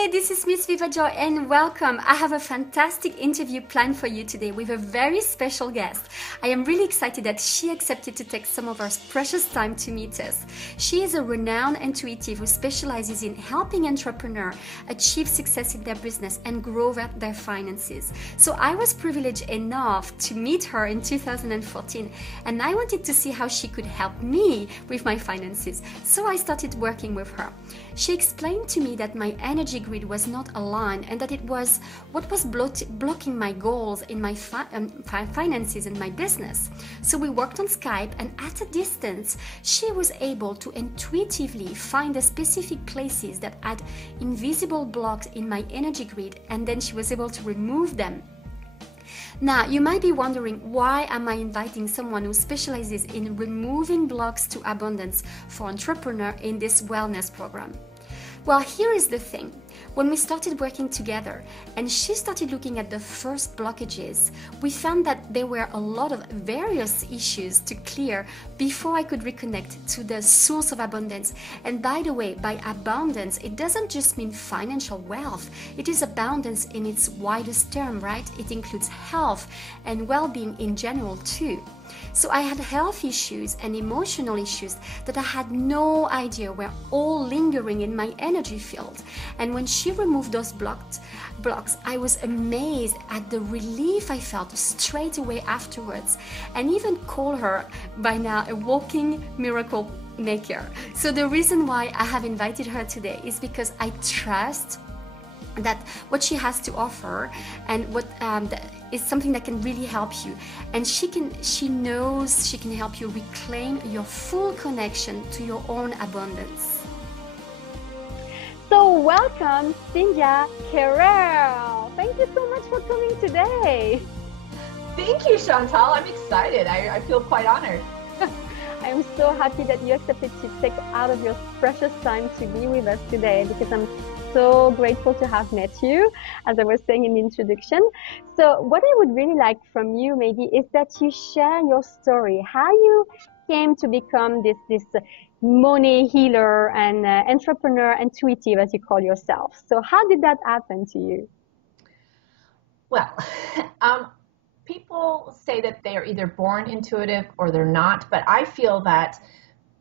Hey, this is Miss Vivajoy and welcome. I have a fantastic interview planned for you today with a very special guest. I am really excited that she accepted to take some of her precious time to meet us. She is a renowned intuitive who specializes in helping entrepreneurs achieve success in their business and grow their finances. So I was privileged enough to meet her in 2014 and I wanted to see how she could help me with my finances. So I started working with her. She explained to me that my energy grid was not aligned and that it was what was blocking my goals in my finances and my business. So we worked on Skype, and at a distance, she was able to intuitively find the specific places that had invisible blocks in my energy grid, and then she was able to remove them. Now, you might be wondering, why am I inviting someone who specializes in removing blocks to abundance for entrepreneurs in this wellness program? Well, here is the thing. When we started working together and she started looking at the first blockages, we found that there were a lot of various issues to clear before I could reconnect to the source of abundance. And by the way, by abundance, it doesn't just mean financial wealth. It is abundance in its widest term, right? It includes health and well-being in general too. So I had health issues and emotional issues that I had no idea were all lingering in my energy field. And when she removed those blocks, I was amazed at the relief I felt straight away afterwards, and even call her by now a walking miracle maker. So the reason why I have invited her today is because I trust that what she has to offer and what is something that can really help you, and she knows she can help you reclaim your full connection to your own abundance. So welcome, Cindia Carrere. Thank you so much for coming today. Thank you, Chantal. I'm excited. I feel quite honored. I'm so happy that you accepted to take out of your precious time to be with us today, because I'm so grateful to have met you, as I was saying in the introduction. So what I would really like from you maybe is that you share your story, how you came to become this money healer and entrepreneur intuitive, as you call yourself. So how did that happen to you? Well, people say that they are either born intuitive or they're not, but I feel that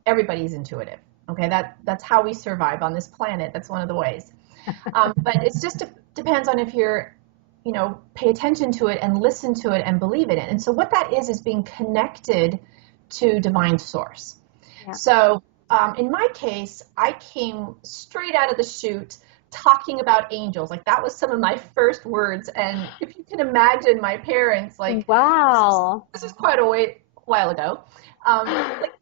everybody's intuitive. Okay, that's how we survive on this planet. That's one of the ways. But it's just depends on if you're, pay attention to it and listen to it and believe in it. And so what that is being connected to divine source. Yeah. So in my case, I came straight out of the chute talking about angels. Like, that was some of my first words. And if you can imagine my parents, like, wow, this is quite a while ago. Like,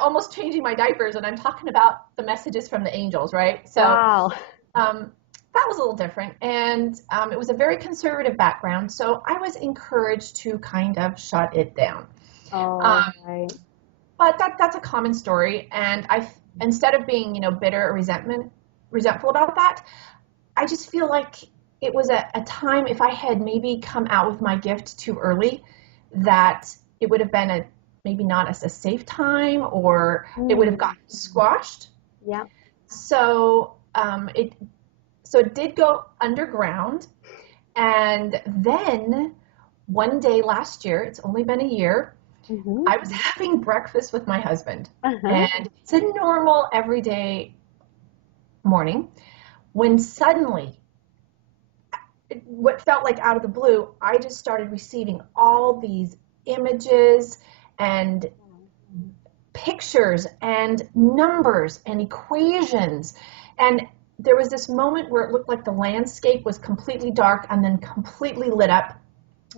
almost changing my diapers, and I'm talking about the messages from the angels, right? So wow. That was a little different, and it was a very conservative background, so I was encouraged to kind of shut it down. Oh, right. But that's a common story, and instead of being, bitter or resentful about that, I just feel like it was a time, if I had maybe come out with my gift too early, that it would have been maybe not a safe time, or it would have gotten squashed. Yeah. So it did go underground, and then one day last year, it's only been a year, I was having breakfast with my husband, and it's a normal everyday morning, when suddenly, what felt like out of the blue, I just started receiving all these images and pictures and numbers and equations, and there was this moment where it looked like the landscape was completely dark and then completely lit up,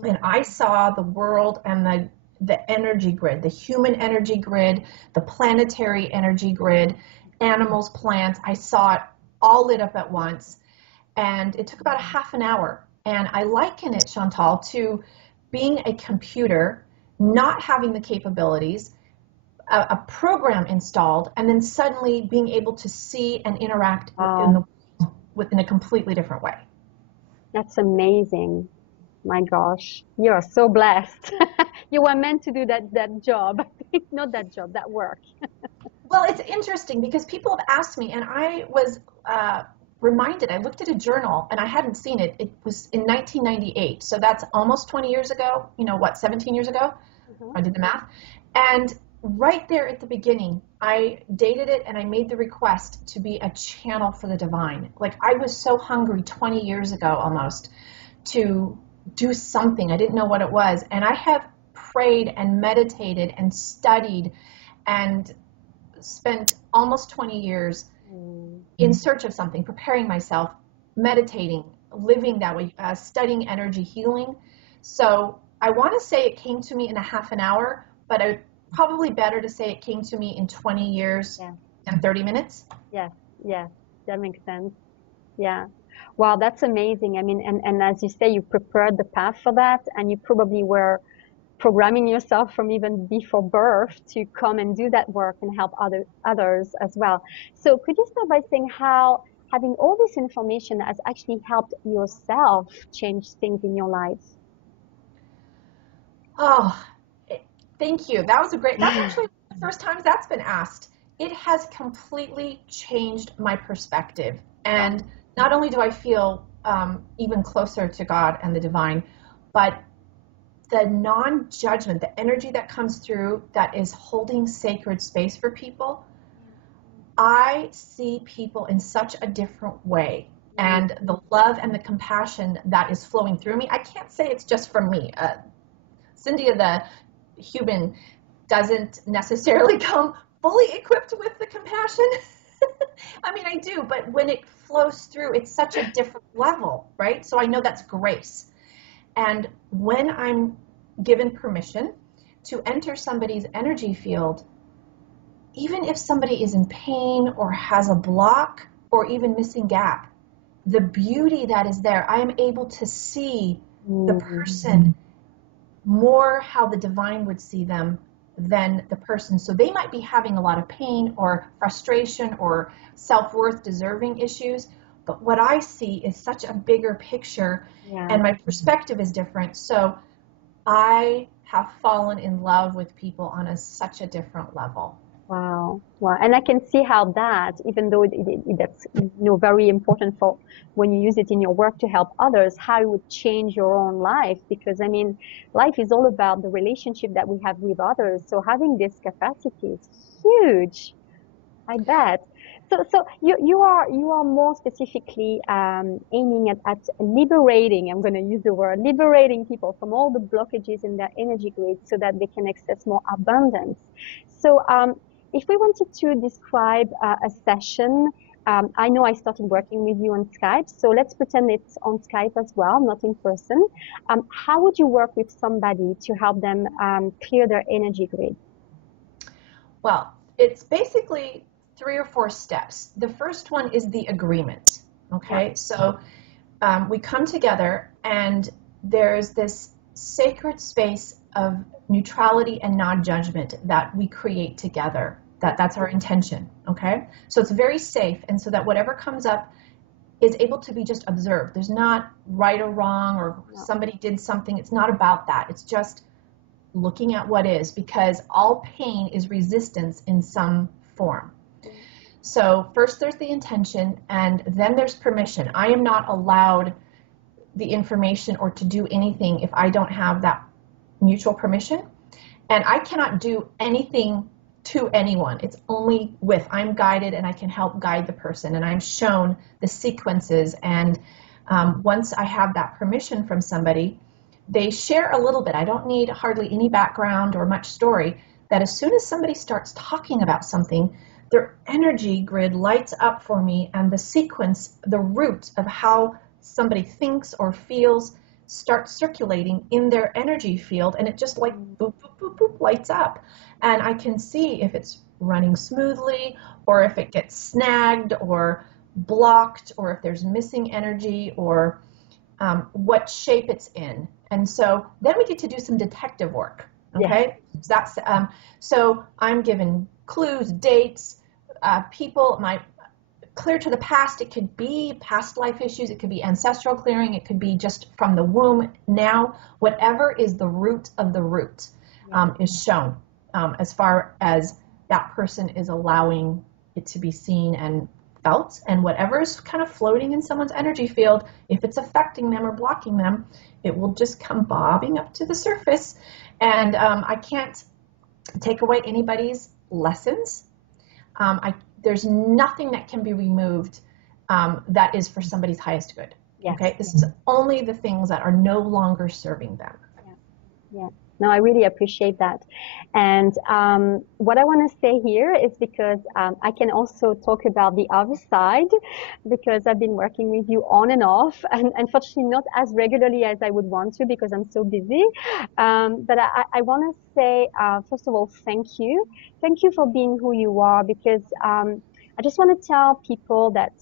and I saw the world and the energy grid, the human energy grid, the planetary energy grid, animals, plants. I saw it all lit up at once, and it took about a half an hour. And I liken it, Chantal, to being a computer, not having the capabilities, a program installed, and then suddenly being able to see and interact in a completely different way. That's amazing. My gosh, you're so blessed. You were meant to do that job. Not that job, that work. Well, it's interesting because people have asked me, and I was reminded, I looked at a journal and I hadn't seen it. It was in 1998. So that's almost 20 years ago, 17 years ago? I did the math. And right there at the beginning, I dated it and I made the request to be a channel for the divine. Like I was so hungry 20 years ago almost to do something. I didn't know what it was. And I have prayed and meditated and studied and spent almost 20 years in search of something, preparing myself, meditating, living that way, studying energy healing. So I want to say it came to me in a half an hour, but probably better to say it came to me in 20 years and 30 minutes. Yeah, that makes sense. Yeah. Wow, that's amazing. I mean, and as you say, you prepared the path for that, and you probably were programming yourself from even before birth to come and do that work and help others as well. So could you start by saying how having all this information has actually helped yourself change things in your life? Oh, thank you. That was that's actually the first time that's been asked. It has completely changed my perspective. And not only do I feel even closer to God and the divine, but the non-judgment, the energy that comes through that is holding sacred space for people, I see people in such a different way. And the love and the compassion that is flowing through me, I can't say it's just from me. Cindia, the human, doesn't necessarily come fully equipped with the compassion. I mean, I do, but when it flows through, it's such a different level, right? So I know that's grace. And when I'm given permission to enter somebody's energy field, even if somebody is in pain or has a block or even missing gap, the beauty that is there, I am able to see the person more how the divine would see them than the person. So they might be having a lot of pain or frustration or self-worth, deserving issues. But what I see is such a bigger picture, and my perspective is different. So I have fallen in love with people on such a different level. Wow. And I can see how that, even though that's very important for when you use it in your work to help others, how it would change your own life. Because I mean, life is all about the relationship that we have with others. So having this capacity is huge, I bet. So you are more specifically aiming at liberating. I'm going to use the word liberating people from all the blockages in their energy grid so that they can access more abundance. So if we wanted to describe a session, I know I started working with you on Skype, so let's pretend it's on Skype as well, not in person. How would you work with somebody to help them clear their energy grid? Well, it's basically 3 or 4 steps. The first one is the agreement. Okay, so we come together and there's this sacred space of neutrality and non-judgment that we create together. That's our intention. Okay, so it's very safe, and so that whatever comes up is able to be just observed. There's not right or wrong or somebody did something. It's not about that. It's just looking at what is, because all pain is resistance in some form. So first there's the intention, and then there's permission. I am not allowed the information or to do anything if I don't have that mutual permission. And I cannot do anything to anyone. It's only I'm guided, and I can help guide the person, and I'm shown the sequences. And once I have that permission from somebody, they share a little bit. I don't need hardly any background or much story. That as soon as somebody starts talking about something, their energy grid lights up for me, and the sequence, the root of how somebody thinks or feels starts circulating in their energy field, and it just like boop, boop, boop, boop, lights up. And I can see if it's running smoothly, or if it gets snagged or blocked, or if there's missing energy, or what shape it's in. And so then we get to do some detective work. Okay, that's so I'm given clues, dates, people, clear to the past. It could be past life issues, it could be ancestral clearing, it could be just from the womb. Now, whatever is the root of the root is shown as far as that person is allowing it to be seen and felt, and whatever's kind of floating in someone's energy field, if it's affecting them or blocking them, it will just come bobbing up to the surface. And I can't take away anybody's lessons. There's nothing that can be removed that is for somebody's highest good. Yes. Okay, this is only the things that are no longer serving them. Yeah. No, I really appreciate that. And what I want to say here is because I can also talk about the other side, because I've been working with you on and off, and unfortunately not as regularly as I would want to because I'm so busy. But I want to say, first of all, thank you. Thank you for being who you are, because I just want to tell people that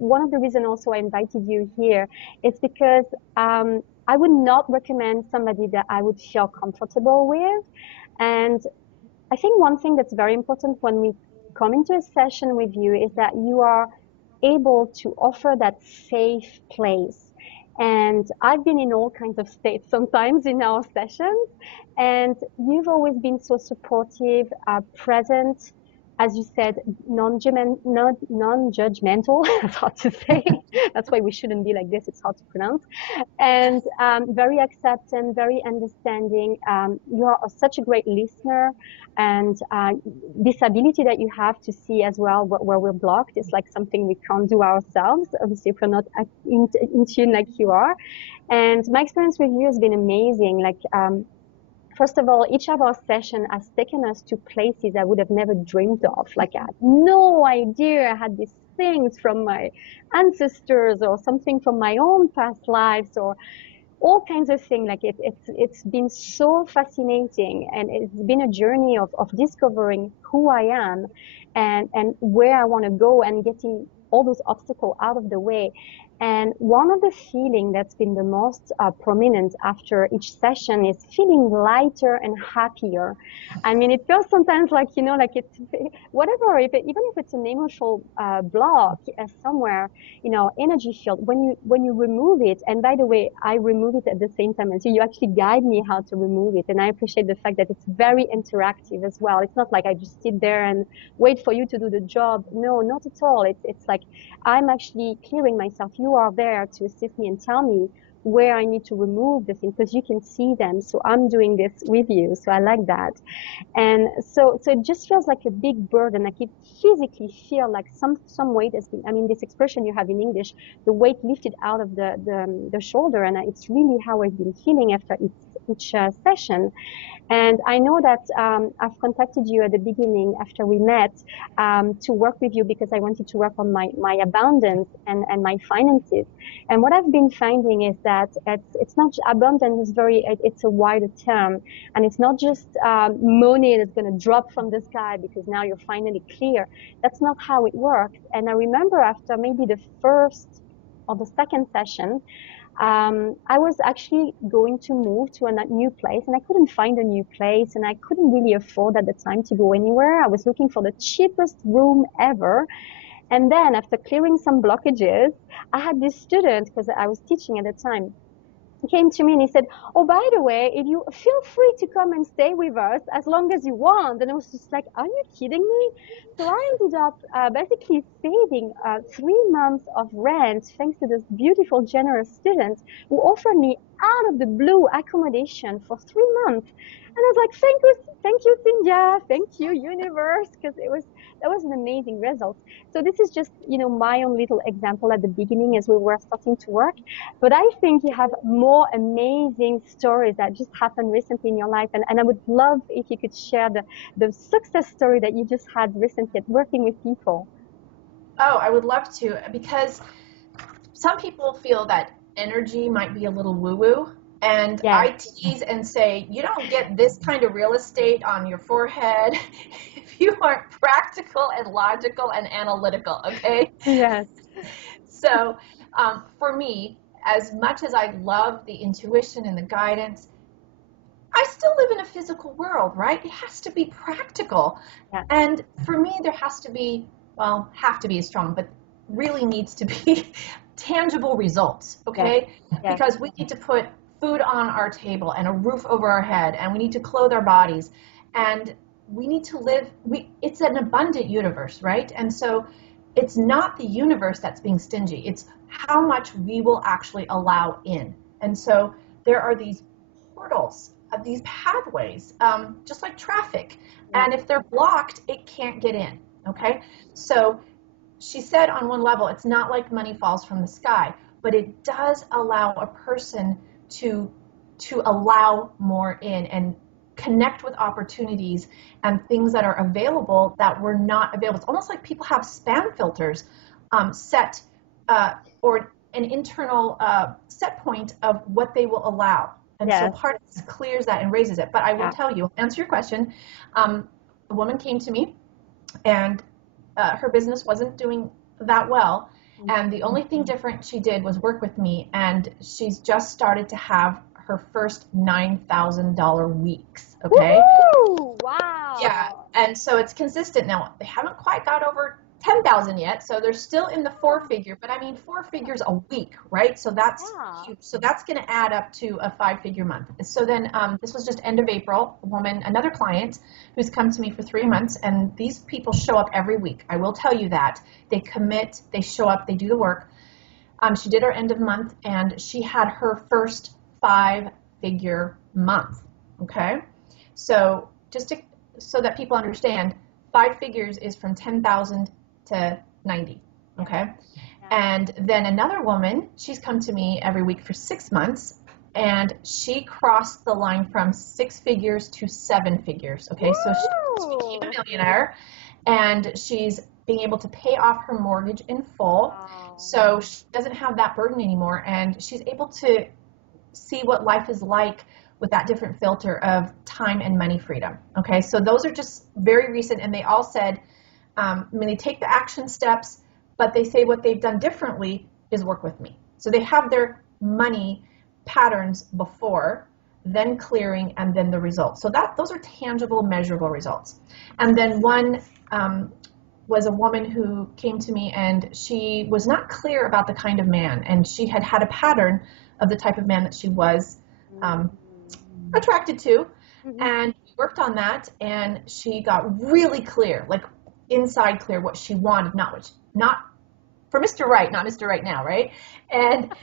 one of the reasons also I invited you here is because I would not recommend somebody that I would feel comfortable with. And I think one thing that's very important when we come into a session with you is that you are able to offer that safe place. And I've been in all kinds of states sometimes in our sessions, and you've always been so supportive, present, as you said, non-judgmental. It's hard to say. That's why we shouldn't be like this. It's hard to pronounce. And very accepting, very understanding. You are such a great listener, and this ability that you have to see as well where we're blocked is like something we can't do ourselves. Obviously, if we're not in tune like you are. And my experience with you has been amazing. Like, first of all, each of our sessions has taken us to places I would have never dreamed of. Like, I had no idea I had these things from my ancestors or something from my own past lives, or all kinds of things. Like, it's been so fascinating, and it's been a journey of discovering who I am and where I want to go, and getting all those obstacles out of the way. And one of the feelings that's been the most prominent after each session is feeling lighter and happier. I mean, it feels sometimes like, like it's whatever, even if it's an emotional block somewhere, energy field, when you remove it. And by the way, I remove it at the same time as you. You actually guide me how to remove it. And I appreciate the fact that it's very interactive as well. It's not like I just sit there and wait for you to do the job. No, not at all. It's like I'm actually clearing myself. You are there to assist me and tell me where I need to remove the thing, because you can see them. So I'm doing this with you. So I like that. And so it just feels like a big burden. I can physically feel like some weight has been, I mean, this expression you have in English, the weight lifted out of the shoulder. And it's really how I've been feeling after each session. And I know that I've contacted you at the beginning after we met to work with you because I wanted to work on my abundance and my finances. And what I've been finding is that it's not abundance is it's a wider term, and it's not just money that's going to drop from the sky because now you're finally clear. That's not how it works. And I remember after maybe the first or the second session, I was actually going to move to a new place, and I couldn't find a new place, and I couldn't really afford at the time to go anywhere. I was looking for the cheapest room ever. And then after clearing some blockages, I had this student, because I was teaching at the time. He came to me and he said, "Oh, by the way, if you feel free to come and stay with us as long as you want." And I was just like, "Are you kidding me?" So I ended up basically saving 3 months of rent thanks to this beautiful, generous student who offered me out of the blue accommodation for 3 months. And I was like, thank you, Cindia, thank you, universe, because that was an amazing result. So this is just, my own little example at the beginning as we were starting to work. But I think you have more amazing stories that just happened recently in your life. And I would love if you could share the success story that you just had recently at working with people. Oh, I would love to, because some people feel that energy might be a little woo-woo. And Yeah. I tease and say, you don't get this kind of real estate on your forehead if you aren't practical and logical and analytical, okay? Yes. So for me, as much as I love the intuition and the guidance, I still live in a physical world, right? It has to be practical. Yeah. And for me, there has to be, well, have to be strong, but really needs to be tangible results, okay? Yeah. Because we need to put food on our table and a roof over our head, and we need to clothe our bodies, and we need to live, it's an abundant universe, right? And so it's not the universe that's being stingy. It's how much we will actually allow in. And so there are these portals, these pathways, just like traffic. Yeah. And if they're blocked, it can't get in. Okay. So she said on one level, it's not like money falls from the sky, but it does allow a person to allow more in and connect with opportunities and things that are available that were not available. It's almost like people have spam filters set or an internal set point of what they will allow. And Yes. so part of this clears that and raises it. But I will Yeah. tell you, answer your question. A woman came to me and her business wasn't doing that well. And the only thing different she did was work with me. And she's just started to have her first $9,000 weeks. Okay. Woo! Wow. Yeah. And so it's consistent now. They haven't quite got over 10,000 yet. So they're still in the 4-figure, but I mean, 4 figures a week, right? So that's huge. So that's going to add up to a 5-figure month. So then this was just end of April, a woman, another client who's come to me for 3 months. And these people show up every week. I will tell you that. They commit, they show up, they do the work. She did her end of month and she had her first 5-figure month. Okay. So just so that people understand, 5 figures is from 10,000 to 90. Okay. And then another woman, she's come to me every week for 6 months and she crossed the line from 6 figures to 7 figures. Okay. So she became a millionaire and she's being able to pay off her mortgage in full. So she doesn't have that burden anymore. And she's able to see what life is like with that different filter of time and money freedom. Okay, so those are just very recent, and they all said, they take the action steps, but they say what they've done differently is work with me. So they have their money patterns before, then clearing, and then the results. So those are tangible, measurable results. And then one was a woman who came to me, and she was not clear about the kind of man, and she had had a pattern of the type of man that she was attracted to, and we worked on that, and she got really clear, like inside clear, what she wanted, not for Mr. Right, not Mr. Right now, right? And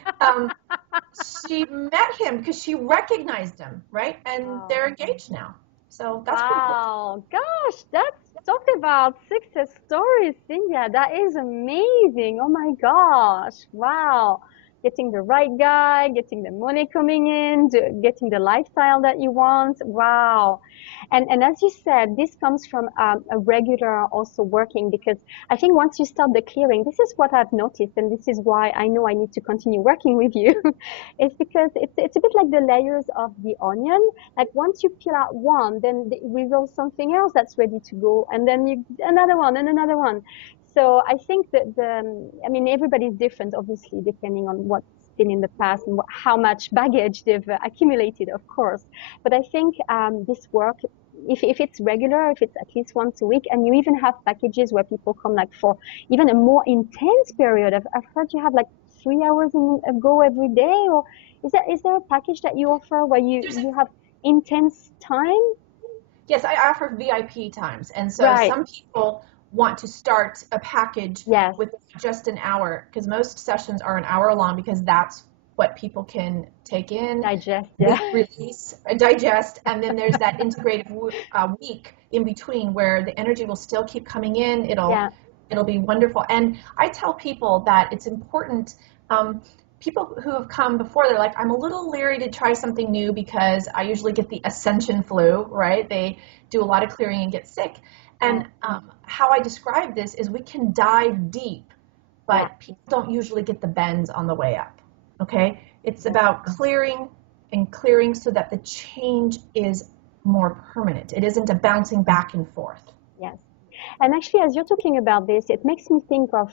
she met him because she recognized him, right? And they're engaged now. So that's pretty cool. Wow, gosh, talk about success stories, Cindia. That is amazing. Oh my gosh, wow. Getting the right guy, getting the money coming in, getting the lifestyle that you want. Wow. And as you said, this comes from a regular also working, because I think once you start the clearing, this is what I've noticed, and this is why I know I need to continue working with you. It's because it's a bit like the layers of the onion. Like once you peel out one, then it reveals something else that's ready to go, and then another one and another one. So I think that everybody's different, obviously, depending on what's been in the past and how much baggage they've accumulated, of course. But I think this work, if it's regular, if it's at least once a week, and you even have packages where people come like for even a more intense period. I've heard you have like 3 hours in a go every day, or is there a package that you offer where you have intense time? Yes, I offer VIP times, and so Right. some people want to start a package Yes. with just an hour, because most sessions are an hour long, because that's what people can take in, Digest, yeah. release, digest, and then there's that integrated week in between where the energy will still keep coming in. It'll be wonderful. And I tell people that it's important. People who have come before, they're like, I'm a little leery to try something new because I usually get the ascension flu, right? They do a lot of clearing and get sick. And how I describe this is we can dive deep, but people don't usually get the bends on the way up, okay? It's about clearing and clearing so that the change is more permanent. It isn't a bouncing back and forth. Yes. And actually, as you're talking about this, it makes me think of,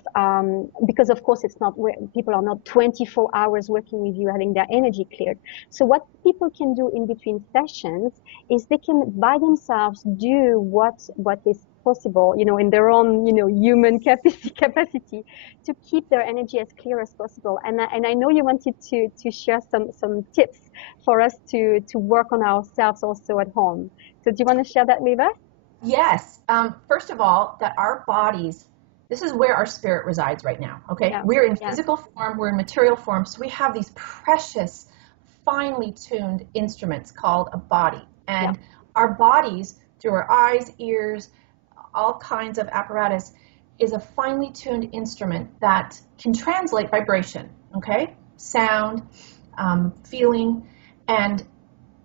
because of course it's not, people are not 24 hours working with you having their energy cleared. So what people can do in between sessions is they can by themselves do what is possible, in their own, human capacity to keep their energy as clear as possible. And I know you wanted to share some tips for us to work on ourselves also at home. So do you want to share that with us? Yes. First of all, that our bodies, this is where our spirit resides right now, okay? Yeah. We're in physical form, we're in material form, so we have these precious, finely tuned instruments called a body. And our bodies, through our eyes, ears, all kinds of apparatus, is a finely tuned instrument that can translate vibration, okay? Sound, feeling, and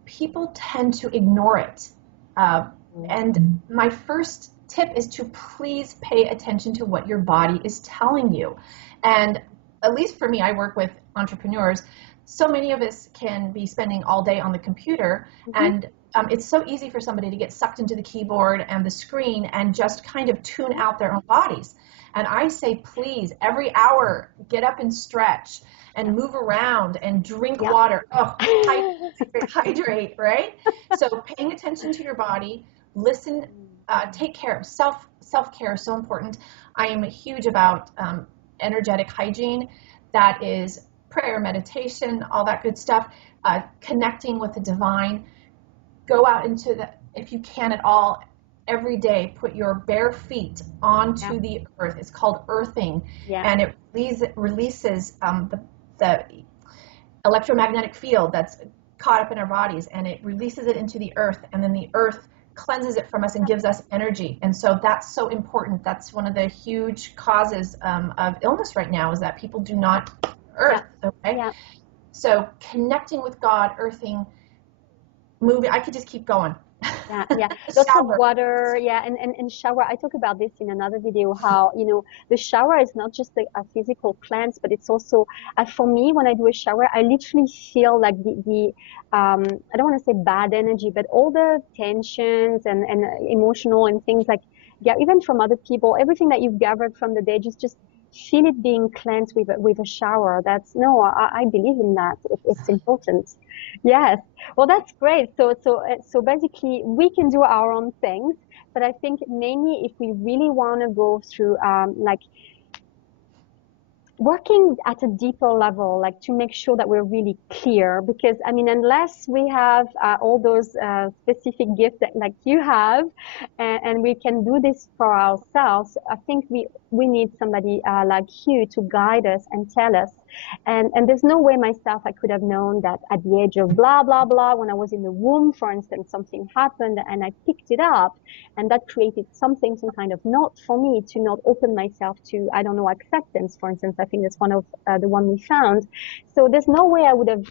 people tend to ignore it. And my first tip is to please pay attention to what your body is telling you. And at least for me, I work with entrepreneurs. So many of us can be spending all day on the computer, and it's so easy for somebody to get sucked into the keyboard and the screen and just kind of tune out their own bodies. And I say, please, every hour, get up and stretch and move around and drink water. Oh, hydrate, right? So paying attention to your body, listen, take care of self-care is so important. I am huge about energetic hygiene. That is prayer, meditation, all that good stuff, connecting with the divine. Go out into the, if you can at all, every day, put your bare feet onto the earth. It's called earthing, and it releases the electromagnetic field that's caught up in our bodies, and it releases it into the earth, and then the earth cleanses it from us and gives us energy. And so that's so important. That's one of the huge causes of illness right now, is that people do not earth. Okay, so connecting with God, earthing, moving. I could just keep going. Lots of water, and shower. I talk about this in another video, how, you know, the shower is not just a physical cleanse, but it's also, for me, when I do a shower, I literally feel like I don't want to say bad energy, but all the tensions and emotional and things like, even from other people, everything that you've gathered from the day, just feel it being cleansed with a shower. I believe in that. It's important. Yes. Well, that's great. So basically we can do our own things, but I think mainly if we really want to go through, like working at a deeper level, like to make sure that we're really clear, because I mean, unless we have all those specific gifts that like you have, and we can do this for ourselves, I think we need somebody like you to guide us and tell us. And there's no way myself I could have known that at the age of blah, blah, blah, when I was in the womb, for instance, something happened and I picked it up, and that created some kind of note for me to not open myself to, I don't know, acceptance, for instance. I think that's one of the one we found. So there's no way I would have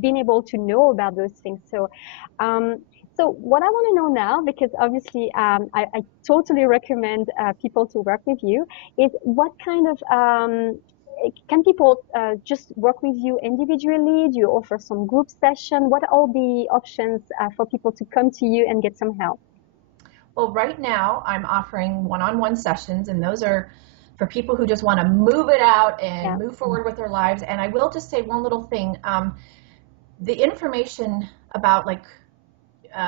been able to know about those things. So what I want to know now, because obviously I totally recommend people to work with you, is what kind of can people just work with you individually? Do you offer some group session? What are all the options for people to come to you and get some help? Well, right now I'm offering one-on-one sessions, and those are for people who just want to move it out and move forward with their lives. And I will just say one little thing. The information about like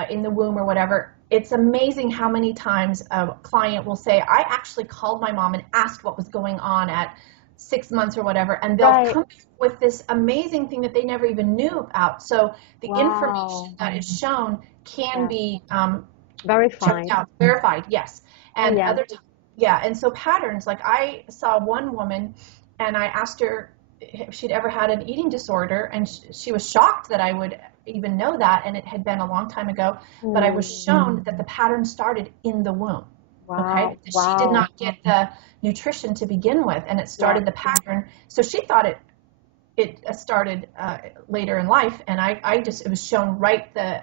in the womb or whatever, it's amazing how many times a client will say, I actually called my mom and asked what was going on at 6 months or whatever, and they'll come with this amazing thing that they never even knew about. So the information that is shown can be verified, yes. And and so patterns, like I saw one woman and I asked her if she'd ever had an eating disorder, and she was shocked that I would even know that, and it had been a long time ago, but I was shown that the pattern started in the womb. She did not get the nutrition to begin with, and it started the pattern. So she thought it started later in life, and it was shown right the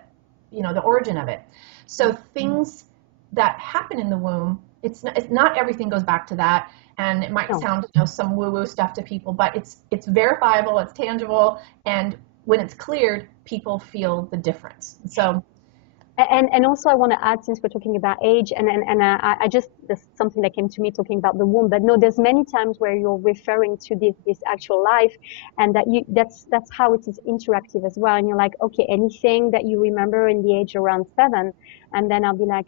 origin of it. So things that happen in the womb, it's not everything goes back to that, and it might sound some woo-woo stuff to people, but it's verifiable, it's tangible, and when it's cleared, people feel the difference. So. And also I want to add, since we're talking about age, and there's something that came to me talking about the womb, but no, there's many times where you're referring to this actual life, and that's how it is interactive as well. And you're like, okay, anything that you remember in the age around 7, and then I'll be like,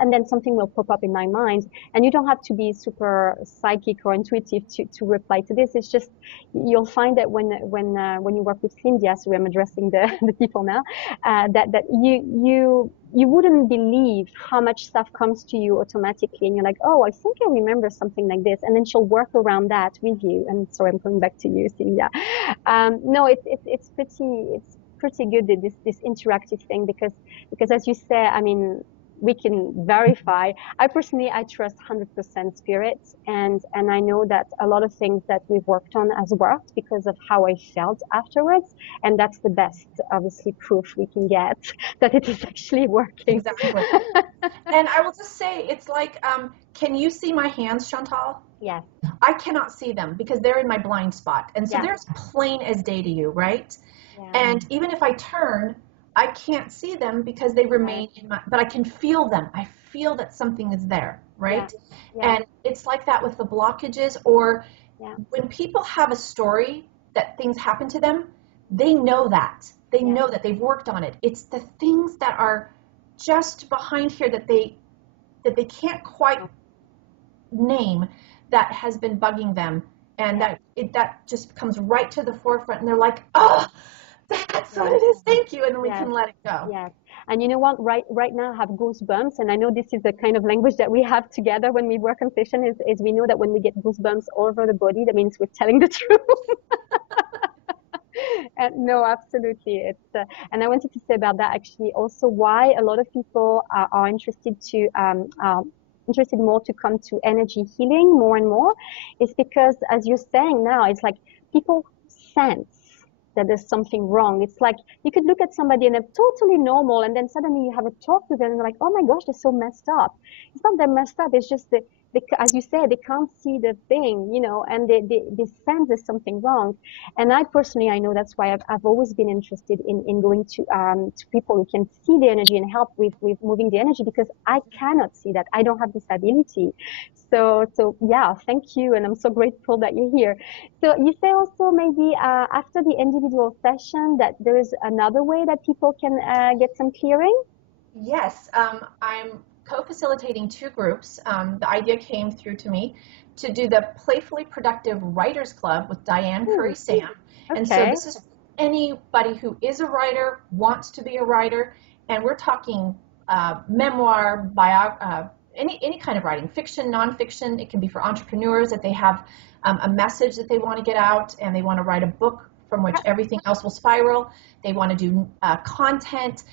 and then something will pop up in my mind, and you don't have to be super psychic or intuitive to reply to this. It's just, you'll find that when you work with Cindias, so I'm addressing the people now, that you you wouldn't believe how much stuff comes to you automatically, and you're like, oh, I think I remember something like this, and then she'll work around that with you. And sorry, I'm coming back to you, Cindia. No, it's pretty good, this interactive thing, because as you say, I mean, we can verify. I trust 100% spirits, and I know that a lot of things that we've worked on has worked because of how I felt afterwards, and that's the best, obviously, proof we can get that it is actually working. Exactly. And I will just say, it's like, can you see my hands, Chantal? Yes. I cannot see them because they're in my blind spot. And so Yeah. they're as plain as day to you, right? Yeah. And even if I turn, I can't see them because they remain in my, but I can feel them. I feel that something is there, right? Yeah. Yeah. And it's like that with the blockages, or Yeah. when people have a story that things happen to them, they know that. They Yeah. know that they've worked on it. It's the things that are just behind here that they can't quite name that has been bugging them, and that just comes right to the forefront, and they're like, oh, that's what it is, thank you, and then we Yes. can let it go. Yes. And you know what? Right now I have goosebumps, and I know this is the kind of language that we have together when we work on session, is we know that when we get goosebumps all over the body, that means we're telling the truth. And no, absolutely. And I wanted to say about that actually also why a lot of people are interested more to come to energy healing more and more is because, as you're saying now, it's like people sense that there's something wrong. It's like you could look at somebody and they're totally normal, and then suddenly you have a talk with them and they're like, oh my gosh, they're so messed up. It's not they're messed up, it's just that as you said, they can't see the thing, and they sense there's something wrong. And I personally, I know that's why I've always been interested in going to people who can see the energy and help with moving the energy, because I cannot see that. I don't have this ability. So yeah, thank you. And I'm so grateful that you're here. So you say also maybe after the individual session that there is another way that people can get some clearing? Yes, I'm co-facilitating two groups. The idea came through to me to do the Playfully Productive Writers Club with Diane Curry Sam. And so Okay. this is anybody who is a writer, wants to be a writer, and we're talking memoir, any kind of writing, fiction, nonfiction. It can be for entrepreneurs that they have a message that they want to get out, and they want to write a book from which everything else will spiral. They want to do content.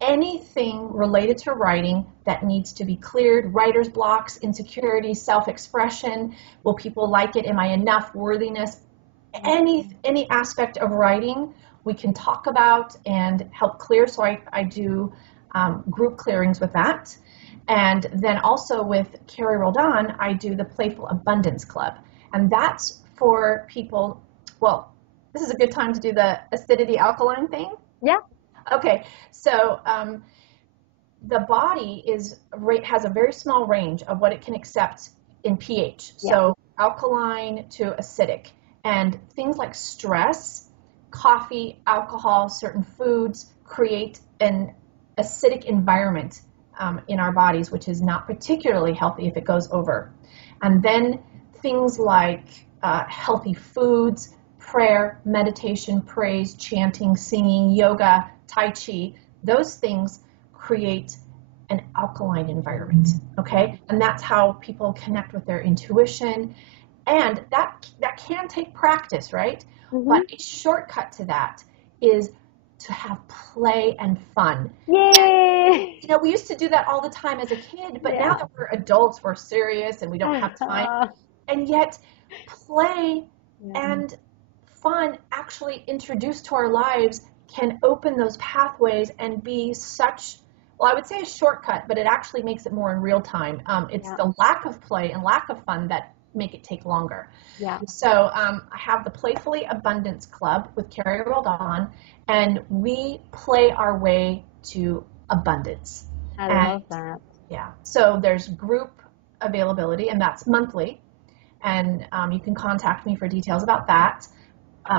Anything related to writing that needs to be cleared, writer's blocks, insecurity, self-expression, will people like it, am I enough, worthiness, any aspect of writing we can talk about and help clear. So I do group clearings with that. And then also with Carrie Roldan, I do the Playful Abundance Club. And that's for people, well, this is a good time to do the acidity alkaline thing. Yeah. Okay, so the body has a very small range of what it can accept in pH. So alkaline to acidic, and things like stress, coffee, alcohol, certain foods create an acidic environment in our bodies, which is not particularly healthy if it goes over. And then things like healthy foods, prayer, meditation, praise, chanting, singing, yoga, Tai Chi, those things create an alkaline environment, okay? And that's how people connect with their intuition. And that can take practice, right? Mm-hmm. But a shortcut to that is to have play and fun. Yay! And, we used to do that all the time as a kid, but now that we're adults, we're serious and we don't have time. And yet play and fun actually introduced to our lives can open those pathways and be such, well, I would say a shortcut, but it actually makes it more in real time. It's the lack of play and lack of fun that make it take longer. Yeah. So I have the Playfully Abundance Club with Carrie Roldan, and we play our way to abundance. I love that. Yeah. So there's group availability, and that's monthly. And you can contact me for details about that.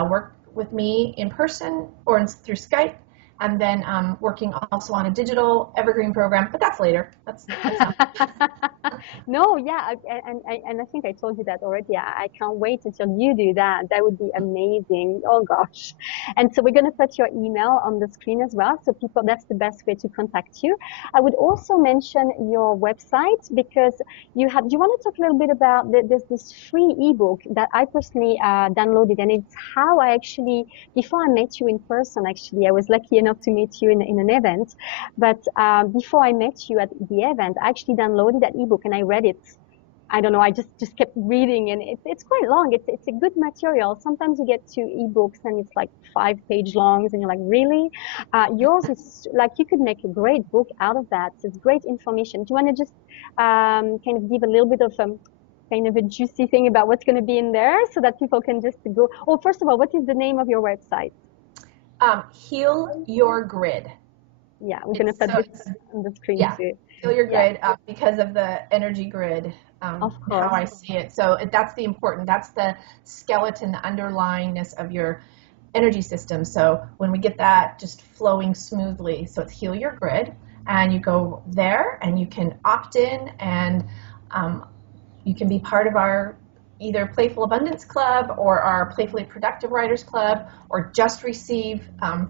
Work with me in person or through Skype. And then working also on a digital evergreen program, but that's later. That's No, yeah, and I think I told you that already. I can't wait until you do that. That would be amazing. Oh gosh. And so we're going to put your email on the screen as well. So people, that's the best way to contact you. I would also mention your website because you have, do you want to talk a little bit about there's this free ebook that I personally downloaded, and it's how I actually, before I met you in person, actually, I was lucky enough to meet you in an event. But before I met you at the event, I actually downloaded that ebook and I read it. I don't know. I just kept reading, and it's quite long. It's a good material. Sometimes you get to ebooks and it's like 5 page longs, and you're like, really? Yours is like you could make a great book out of that. So it's great information. Do you want to just kind of give a little bit of kind of a juicy thing about what's going to be in there, so that people can just go? Oh, first of all, what is the name of your website? Heal Your Grid. Yeah, we're going to put this on the screen too. Heal Your Grid because of the energy grid, Of course. how I see it. So that's that's the skeleton, the underlyingness of your energy system. So when we get that just flowing smoothly, so it's Heal Your Grid, and you go there and you can opt in, and you can be part of our either Playful Abundance Club or our Playfully Productive Writers Club, or just receive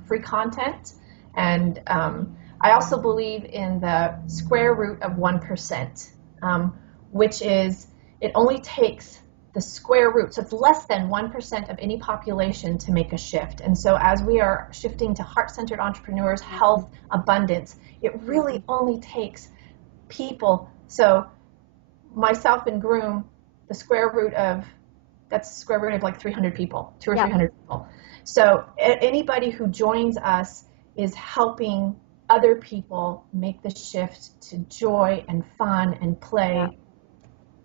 free content. And I also believe in the square root of 1%, which is it only takes the square root, so it's less than 1% of any population to make a shift. And so as we are shifting to heart-centered entrepreneurs, health, abundance, it really only takes people. So myself and Groom, the square root of, that's the square root of like 300 people, 200 or 300 people. So anybody who joins us is helping other people make the shift to joy and fun and play. Yeah.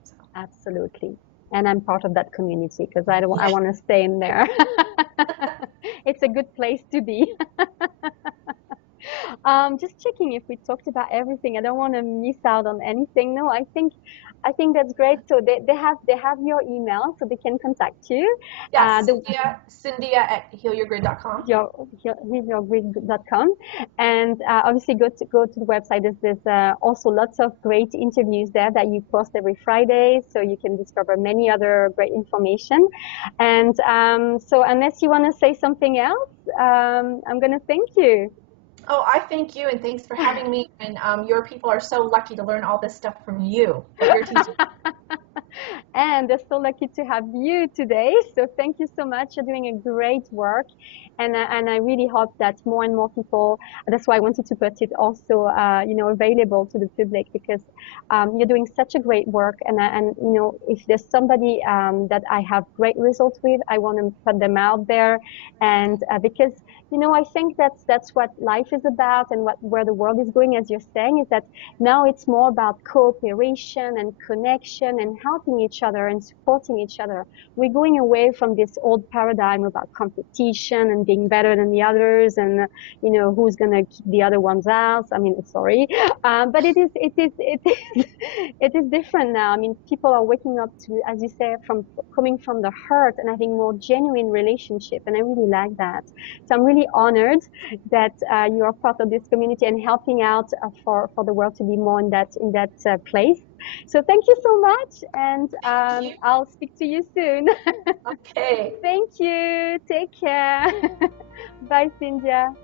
So. Absolutely. And I'm part of that community because I want to stay in there. It's a good place to be. Just checking if we talked about everything. I don't want to miss out on anything. No, I think that's great. So they have your email, so they can contact you. Yeah, Cindia at healyourgrid.com. Healyourgrid.com, and obviously go to the website. There's also lots of great interviews there that you post every Friday, so you can discover many other great information. And so unless you want to say something else, I'm going to thank you. Oh, I thank you, and thanks for having me. And your people are so lucky to learn all this stuff from you that you're teaching. And they're so lucky to have you today. So thank you so much. You're doing a great work. And I really hope that more and more people, that's why I wanted to put it also, available to the public, because you're doing such a great work. And if there's somebody that I have great results with, I want to put them out there. And because, I think that's what life is about, and where the world is going, as you're saying, is that now it's more about cooperation and connection and helping each other and supporting each other. We're going away from this old paradigm about competition and being better than the others, and who's going to keep the other ones out. I mean, sorry, but it is different now. I mean, people are waking up to, as you say, coming from the heart and having more genuine relationship, and I really like that. So I'm really honored that you are part of this community and helping out for the world to be more in that place. So thank you so much, and I'll speak to you soon. Okay. Thank you. Take care. Bye, Cindia.